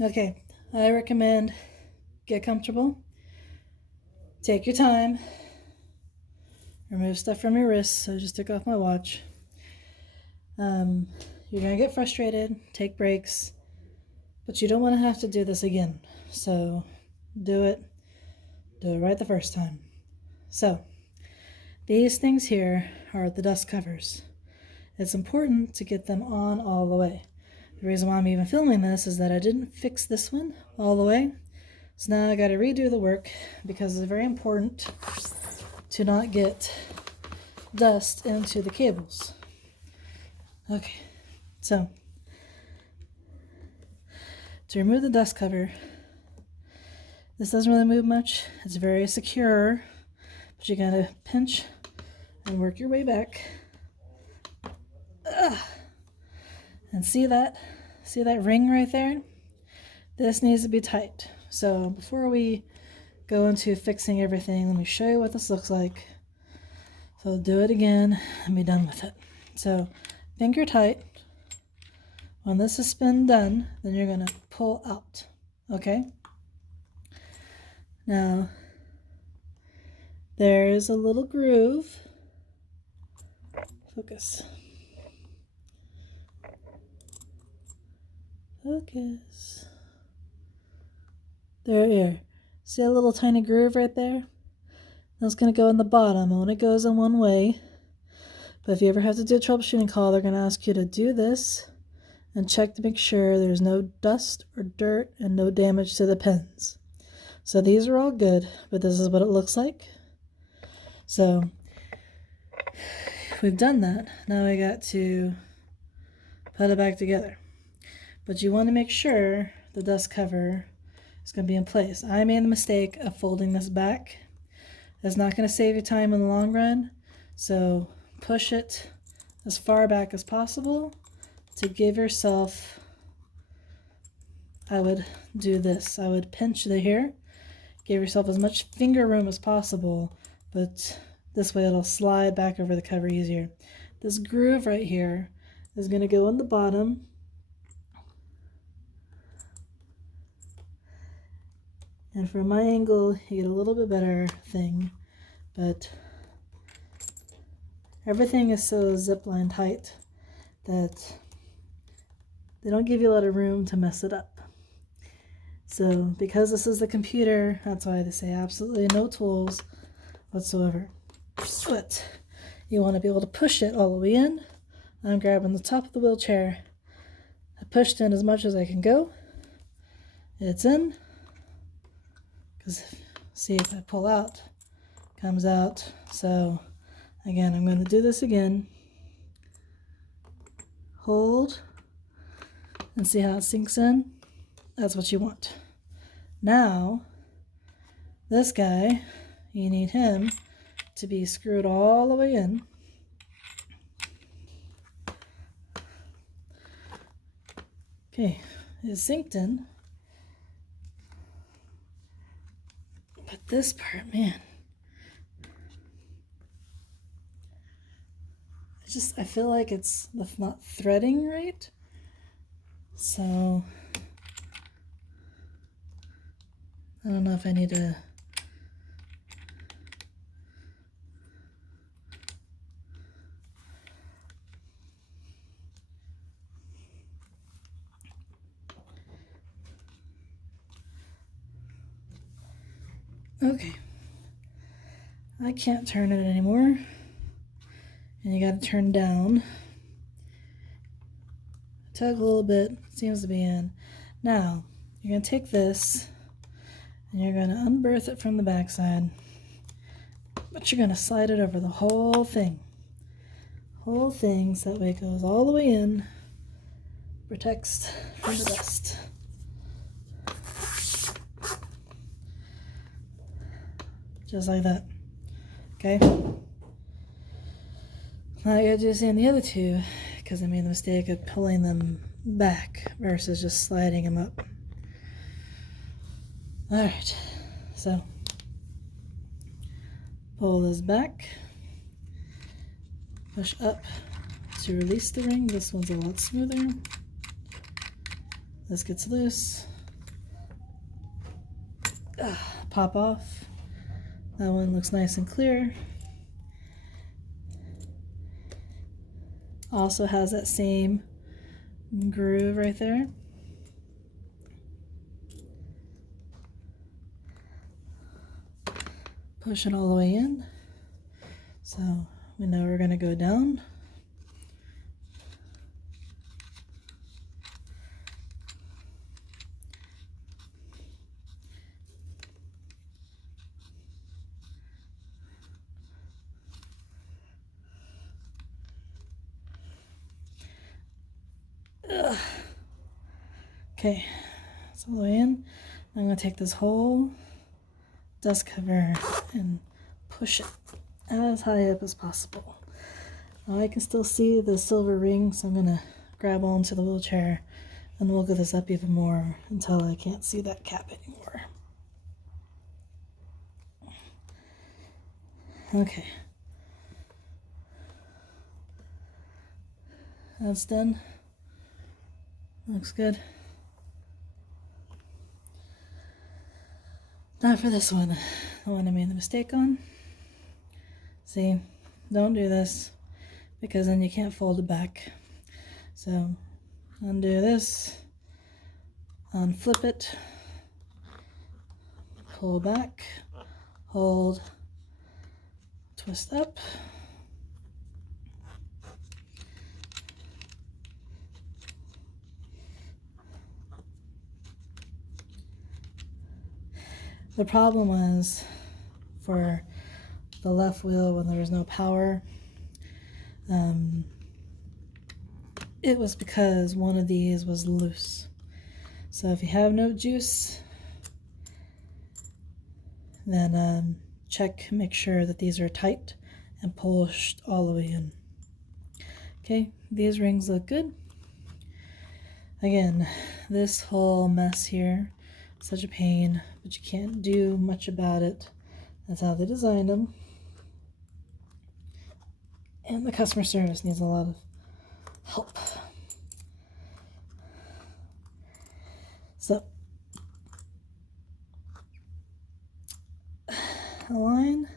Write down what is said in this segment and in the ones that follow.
Okay, I recommend get comfortable, take your time, remove stuff from your wrists. So I just took off my watch. You're gonna get frustrated, take breaks, but you don't want to have to do this again. So do it right the first time. So these things here are the dust covers. It's important to get them on all the way. The reason why I'm even filming this is that I didn't fix this one all the way. So now I got to redo the work because it's very important to not get dust into the cables. Okay, so to remove the dust cover, this doesn't really move much. It's very secure, but you gotta pinch and work your way back. And see that ring right there? This needs to be tight. So before we go into fixing everything, let me show you what this looks like. So I'll do it again and be done with it. So finger tight. When this has been done, then you're gonna pull out, okay? Now, there's a little groove. Focus. Focus. There. See a little tiny groove right there? That's going to go in the bottom. And when it goes in one way, but if you ever have to do a troubleshooting call, they're going to ask you to do this and check to make sure there's no dust or dirt and no damage to the pins. So these are all good, but this is what it looks like. So we've done that. Now we got to put it back together. But you want to make sure the dust cover is going to be in place. I made the mistake of folding this back. That's not going to save you time in the long run. So push it as far back as possible to give yourself, I would do this. I would pinch the hair, give yourself as much finger room as possible, but this way it'll slide back over the cover easier. This groove right here is going to go in the bottom. And from my angle, you get a little bit better thing, but everything is so zipline tight that they don't give you a lot of room to mess it up. So because this is the computer, that's why they say absolutely no tools whatsoever. But you want to be able to push it all the way in. I'm grabbing the top of the wheelchair. I pushed in as much as I can go. It's in. See, if I pull out, it comes out. So again, I'm going to do this again. Hold and see how it sinks in. That's what you want. Now, this guy, you need him to be screwed all the way in. Okay, it's synced in. But this part, man, I feel like it's not threading right. So I don't know if I need to. Okay, I can't turn it anymore, and you got to turn down. Tug a little bit, seems to be in. Now you're going to take this and you're going to unberth it from the backside, but you're going to slide it over the whole thing, so that way it goes all the way in, protects from the dust. Just like that. Okay? Now I gotta do the same the other two, because I made the mistake of pulling them back versus just sliding them up. Alright, so pull this back, push up to release the ring. This one's a lot smoother. This gets loose, pop off. That one looks nice and clear. Also has that same groove right there. Push it all the way in. So we know we're going to go down. Ugh. Okay, it's all the way in. I'm going to take this whole dust cover and push it as high up as possible. Now I can still see the silver ring, so I'm going to grab onto the wheelchair and wiggle this up even more until I can't see that cap anymore. Okay. That's done. Looks good. Now for this one, the one I made the mistake on. See, don't do this because then you can't fold it back. So undo this, unflip it, pull back, hold, twist up. The problem was for the left wheel when there was no power, it was because one of these was loose. So if you have no juice, then make sure that these are tight and pushed all the way in. Okay, these rings look good. Again, this whole mess here, such a pain, but you can't do much about it. That's how they designed them. And the customer service needs a lot of help. So, align.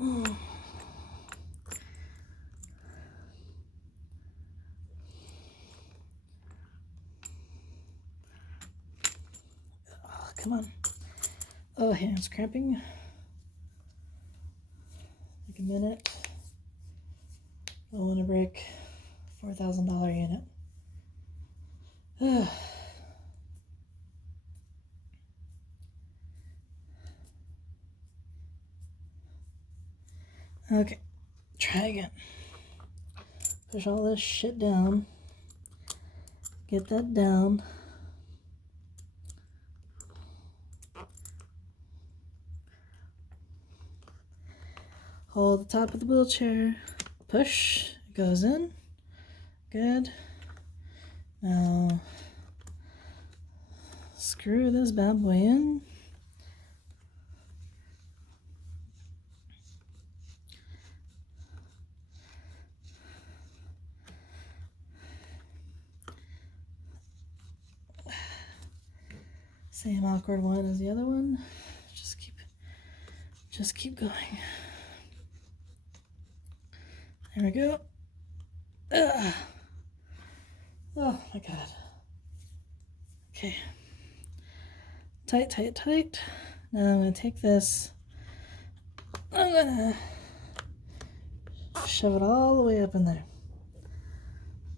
Oh, come on. Oh, hands cramping. Take a minute. I want to break $4,000 unit. Okay, try again. Push all this shit down. Get that down. Hold the top of the wheelchair. Push. It goes in. Good. Now screw this bad boy in. Same awkward one as the other one. Just keep going. There we go. Ugh. Oh my god. Okay. Tight, tight, tight. Now I'm going to take this. I'm going to shove it all the way up in there.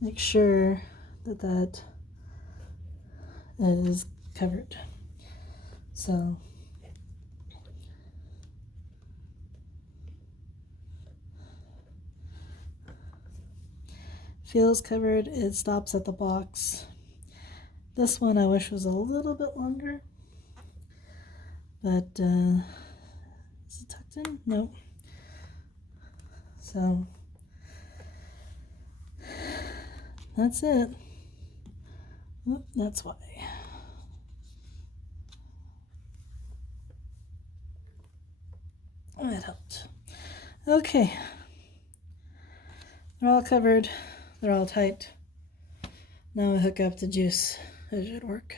Make sure that that is covered. So feels covered. It stops at the box. This one I wish was a little bit longer, but is it tucked in? Nope. So that's it. Oop, that's why. That helped. Okay. They're all covered. They're all tight. Now I hook up the juice. It should work.